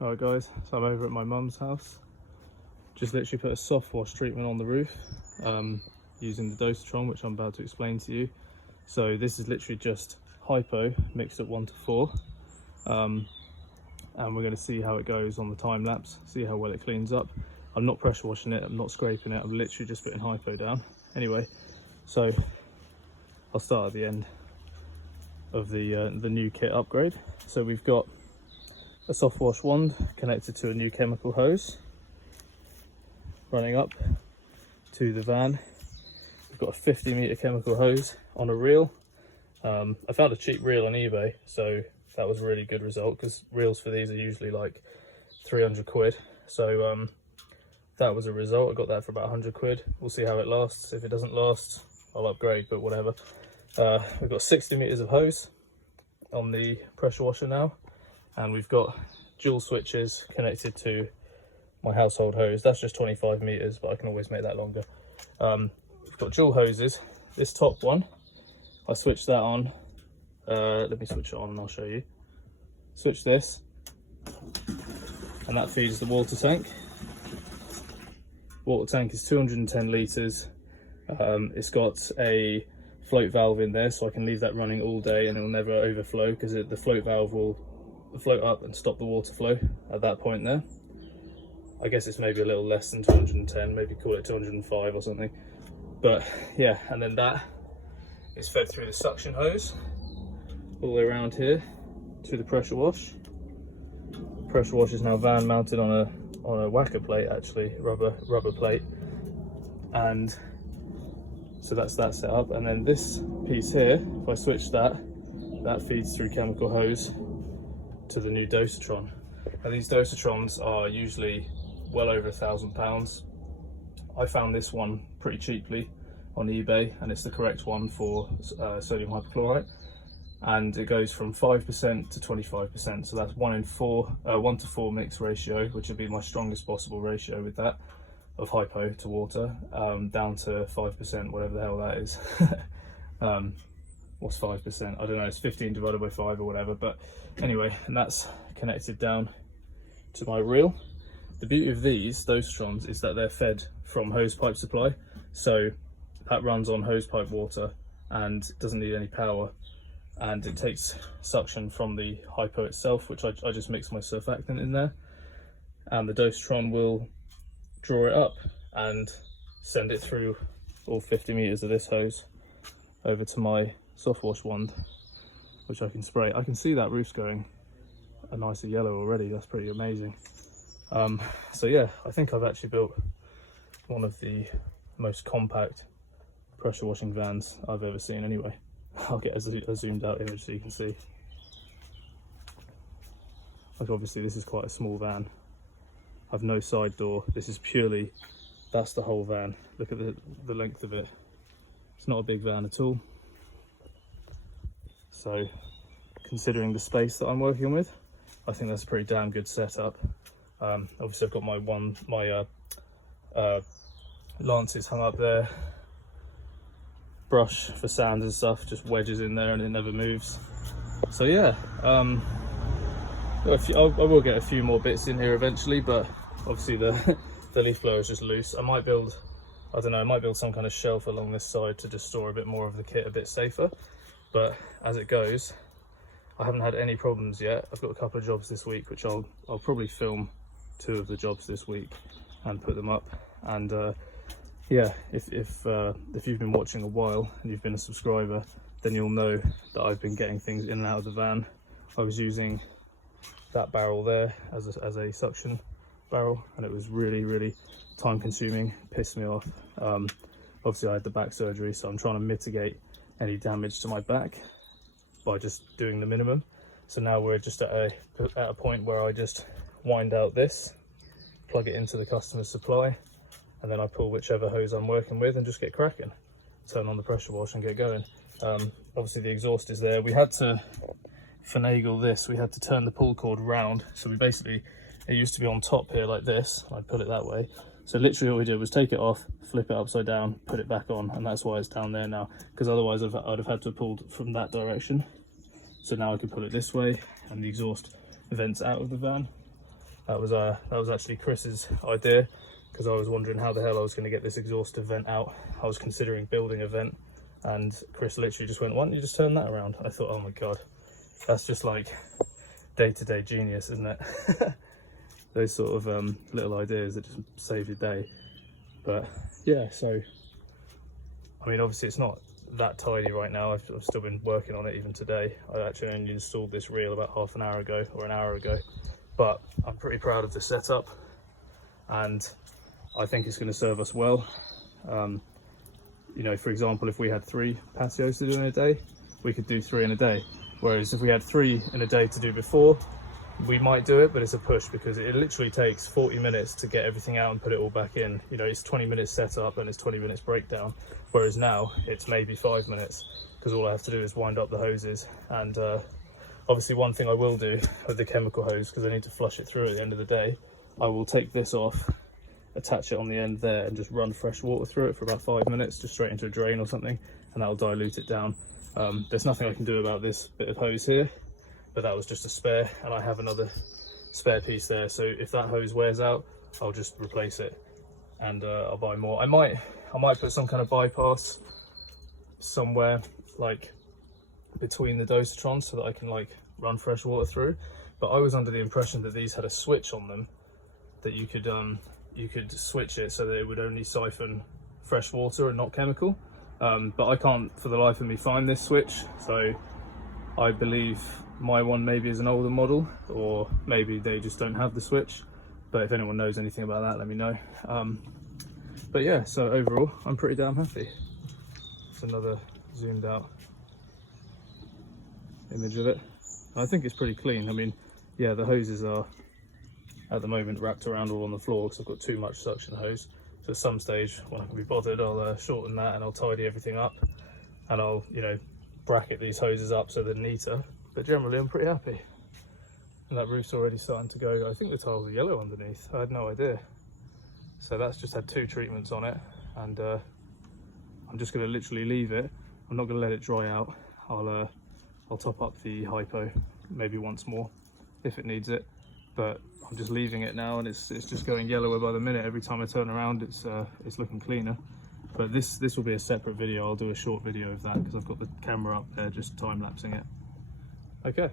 Alright guys, so I'm over at my mum's house. Just literally put a soft wash treatment on the roof using the Dosatron, which I'm about to explain to you. So this is literally just hypo mixed at 1 to 4. And we're going to see how it goes on the time lapse, see how well it cleans up. I'm not pressure washing it, I'm not scraping it, I'm literally just putting hypo down. Anyway, so I'll start at the end of the new kit upgrade. So we've got a soft wash wand connected to a new chemical hose running up to the van. We've got a 50-meter chemical hose on a reel. I found a cheap reel on eBay, so that was a really good result, because reels for these are usually like 300 quid. So that was a result. I got that for about 100 quid. We'll see how it lasts. If it doesn't last, I'll upgrade, but whatever. We've got 60 meters of hose on the pressure washer now, and we've got dual switches connected to my household hose. That's just 25 meters, but I can always make that longer. We've got dual hoses. This top one, I switched that on. Let me switch it on and I'll show you. Switch this, and that feeds the water tank. Water tank is 210 litres. It's got a float valve in there, so I can leave that running all day and it'll never overflow, because the float valve will float up and stop the water flow at that point there. I guess it's maybe a little less than 210, maybe call it 205 or something. But yeah, and then that is fed through the suction hose all the way around here to the pressure wash. Pressure wash is now van mounted on a whacker plate, actually, rubber plate, and so that's that set up. And then this piece here, if I switch that feeds through chemical hose to the new Dosatron. Now these Dosatrons are usually well over £1,000. I found this one pretty cheaply on eBay, and it's the correct one for sodium hypochlorite, and it goes from 5% to 25%, so that's 1 to 4 mix ratio, which would be my strongest possible ratio with that, of hypo to water, down to 5%, whatever the hell that is. What's 5%? I don't know, it's 15 divided by 5 or whatever, but anyway, and that's connected down to my reel. The beauty of these Dosatrons is that they're fed from hose pipe supply, so that runs on hose pipe water and doesn't need any power, and it takes suction from the hypo itself, which I just mix my surfactant in there, and the Dosatron will draw it up and send it through all 50 meters of this hose over to my soft wash wand, which I can spray. I can see that roof's going a nicer yellow already. That's pretty amazing. So yeah, I think I've actually built one of the most compact pressure washing vans I've ever seen anyway. I'll get a zoomed out image so you can see. Like, obviously this is quite a small van. I've no side door. This is purely, that's the whole van. Look at the length of it. It's not a big van at all. So considering the space that I'm working with, I think that's a pretty damn good setup. Obviously I've got my lances hung up there, brush for sand and stuff just wedges in there and it never moves. So yeah, I will get a few more bits in here eventually, but obviously the leaf blower is just loose. I might build some kind of shelf along this side to just store a bit more of the kit a bit safer, but as it goes, I haven't had any problems yet. I've got a couple of jobs this week, which I'll probably film 2 of the jobs this week and put them up. And yeah, if you've been watching a while and you've been a subscriber, then you'll know that I've been getting things in and out of the van. I was using that barrel there as a suction barrel, and it was really time consuming, pissed me off. Obviously I had the back surgery, so I'm trying to mitigate any damage to my back by just doing the minimum. So now we're just at a point where I just wind out this, plug it into the customer's supply, and then I pull whichever hose I'm working with and just get cracking, turn on the pressure wash and get going. Obviously the exhaust is there. We had to finagle this, we had to turn the pull cord round, so it used to be on top here like this. I'd put it that way, so literally all we did was take it off, flip it upside down, put it back on, and that's why it's down there now, because otherwise I'd have had to have pulled from that direction. So now I can pull it this way, and the exhaust vents out of the van. That was actually Chris's idea, because I was wondering how the hell I was going to get this exhaustive vent out. I was considering building a vent, and Chris literally just went, "Why don't you just turn that around?" I thought, oh my god, that's just like day-to-day genius, isn't it? Those sort of little ideas that just save your day. But yeah, so I mean, obviously it's not that tidy right now. I've still been working on it even today. I actually only installed this reel about half an hour ago, or an hour ago, but I'm pretty proud of the setup, and I think it's going to serve us well. You know, for example, if we had 3 patios to do in a day, we could do 3 in a day. Whereas if we had 3 in a day to do before, we might do it, but it's a push, because it literally takes 40 minutes to get everything out and put it all back in. You know, it's 20 minutes setup and it's 20 minutes breakdown. Whereas now it's maybe 5 minutes, because all I have to do is wind up the hoses. And obviously one thing I will do with the chemical hose, because I need to flush it through at the end of the day, I will take this off, attach it on the end there, and just run fresh water through it for about 5 minutes, just straight into a drain or something, and that'll dilute it down. There's nothing I can do about this bit of hose here, but that was just a spare, and I have another spare piece there, so if that hose wears out, I'll just replace it, and I'll buy more. I might put some kind of bypass somewhere like between the Dosatrons, so that I can like run fresh water through. But I was under the impression that these had a switch on them, that you could switch it so that it would only siphon fresh water and not chemical. But I can't for the life of me find this switch, so I believe my one maybe is an older model, or maybe they just don't have the switch. But if anyone knows anything about that, let me know. But yeah, so overall I'm pretty damn happy. It's another zoomed out image of it. I think it's pretty clean. I mean, yeah, the hoses are at the moment wrapped around all on the floor because I've got too much suction hose. So at some stage, when I can be bothered, I'll shorten that and I'll tidy everything up, and I'll, you know, bracket these hoses up so they're neater. But generally I'm pretty happy. And that roof's already starting to go. I think the tiles are yellow underneath. I had no idea. So that's just had 2 treatments on it, and I'm just going to literally leave it. I'm not going to let it dry out. I'll top up the hypo maybe once more if it needs it, but I'm just leaving it now, and it's just going yellower by the minute. Every time I turn around, it's looking cleaner. But this will be a separate video. I'll do a short video of that because I've got the camera up there just time lapsing it. Okay.